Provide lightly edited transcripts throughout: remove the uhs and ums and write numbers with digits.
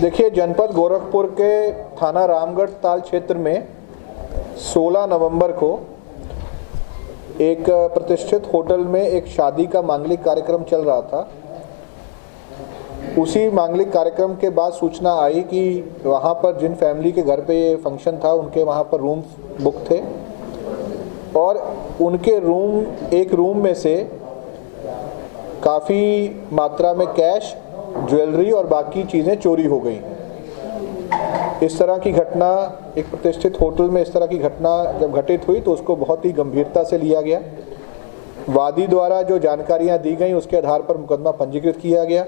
देखिए, जनपद गोरखपुर के थाना रामगढ़ ताल क्षेत्र में 16 नवंबर को एक प्रतिष्ठित होटल में एक शादी का मांगलिक कार्यक्रम चल रहा था। उसी मांगलिक कार्यक्रम के बाद सूचना आई कि वहाँ पर जिन फैमिली के घर पे ये फंक्शन था उनके वहाँ पर रूम बुक थे और उनके एक रूम में से काफ़ी मात्रा में कैश, ज्वेलरी और बाकी चीज़ें चोरी हो गई। इस तरह की घटना एक प्रतिष्ठित होटल में इस तरह की घटना जब घटित हुई तो उसको बहुत ही गंभीरता से लिया गया। वादी द्वारा जो जानकारियां दी गई उसके आधार पर मुकदमा पंजीकृत किया गया।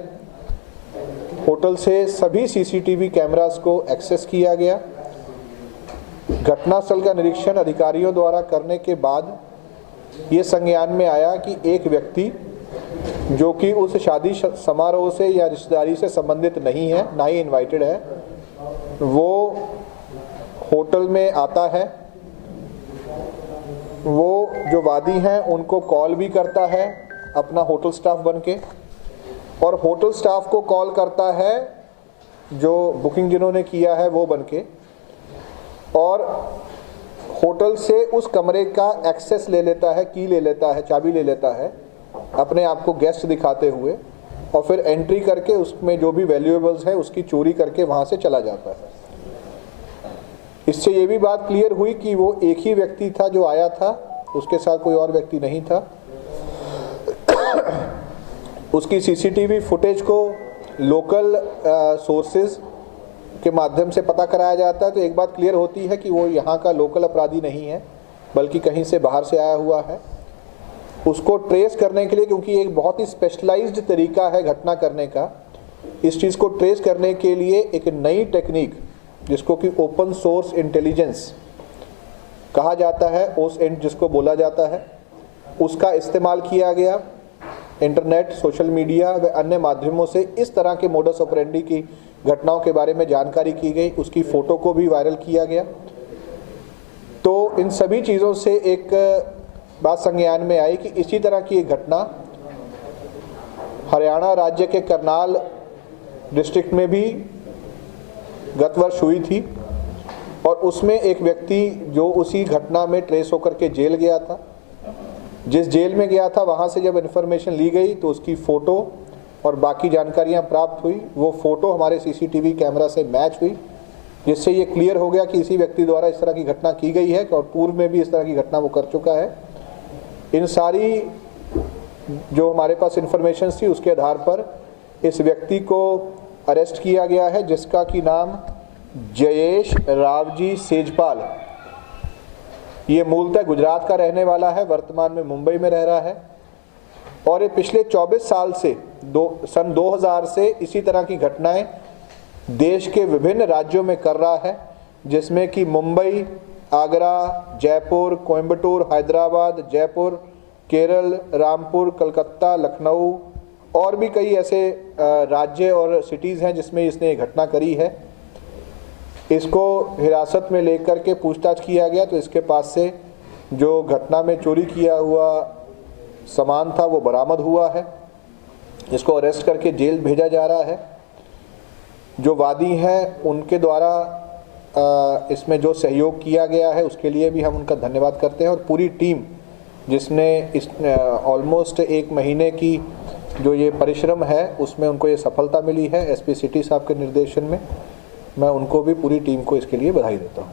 होटल से सभी सीसीटीवी कैमरास को एक्सेस किया गया। घटनास्थल का निरीक्षण अधिकारियों द्वारा करने के बाद ये संज्ञान में आया कि एक व्यक्ति जो कि उस शादी समारोह से या रिश्तेदारी से संबंधित नहीं है, ना ही इनवाइटेड है, वो होटल में आता है। वो जो वादी हैं उनको कॉल भी करता है अपना होटल स्टाफ बनके, और होटल स्टाफ को कॉल करता है जो बुकिंग जिन्होंने किया है वो बनके, और होटल से उस कमरे का एक्सेस ले लेता है, की ले लेता है, चाबी ले लेता है अपने आप को गेस्ट दिखाते हुए, और फिर एंट्री करके उसमें जो भी वैल्यूएबल्स है उसकी चोरी करके वहाँ से चला जाता है। इससे ये भी बात क्लियर हुई कि वो एक ही व्यक्ति था जो आया था, उसके साथ कोई और व्यक्ति नहीं था। उसकी सीसीटीवी फुटेज को लोकल सोर्सेज के माध्यम से पता कराया जाता है तो एक बात क्लियर होती है कि वो यहाँ का लोकल अपराधी नहीं है बल्कि कहीं से बाहर से आया हुआ है। उसको ट्रेस करने के लिए, क्योंकि एक बहुत ही स्पेशलाइज्ड तरीका है घटना करने का, इस चीज़ को ट्रेस करने के लिए एक नई टेक्निक जिसको कि ओपन सोर्स इंटेलिजेंस कहा जाता है, OSINT जिसको बोला जाता है, उसका इस्तेमाल किया गया। इंटरनेट, सोशल मीडिया व अन्य माध्यमों से इस तरह के मोडस ऑपरेंडी की घटनाओं के बारे में जानकारी की गई, उसकी फ़ोटो को भी वायरल किया गया। तो इन सभी चीज़ों से एक बात संज्ञान में आई कि इसी तरह की एक घटना हरियाणा राज्य के करनाल डिस्ट्रिक्ट में भी गत वर्ष हुई थी, और उसमें एक व्यक्ति जो उसी घटना में ट्रेस होकर के जेल गया था। जिस जेल में गया था वहाँ से जब इन्फॉर्मेशन ली गई तो उसकी फ़ोटो और बाकी जानकारियाँ प्राप्त हुई। वो फ़ोटो हमारे सीसीटीवी कैमरा से मैच हुई, जिससे ये क्लियर हो गया कि इसी व्यक्ति द्वारा इस तरह की घटना की गई है और पूर्व में भी इस तरह की घटना वो कर चुका है। इन सारी जो हमारे पास इन्फॉर्मेशन थी उसके आधार पर इस व्यक्ति को अरेस्ट किया गया है, जिसका कि नाम जयेश रावजी सेजपाल। ये मूलतः गुजरात का रहने वाला है, वर्तमान में मुंबई में रह रहा है, और ये पिछले 24 साल से सन 2000 से इसी तरह की घटनाएं देश के विभिन्न राज्यों में कर रहा है, जिसमें कि मुंबई, आगरा, जयपुर, कोयम्बटूर, हैदराबाद, जयपुर, केरल, रामपुर, कलकत्ता, लखनऊ और भी कई ऐसे राज्य और सिटीज़ हैं जिसमें इसने ये घटना करी है। इसको हिरासत में लेकर के पूछताछ किया गया तो इसके पास से जो घटना में चोरी किया हुआ सामान था वो बरामद हुआ है। इसको अरेस्ट करके जेल भेजा जा रहा है। जो वादी हैं उनके द्वारा इसमें जो सहयोग किया गया है उसके लिए भी हम उनका धन्यवाद करते हैं, और पूरी टीम जिसने इस ऑलमोस्ट 1 महीने की जो ये परिश्रम है उसमें उनको ये सफलता मिली है। SP सिटी साहब के निर्देशन में मैं उनको भी, पूरी टीम को इसके लिए बधाई देता हूँ।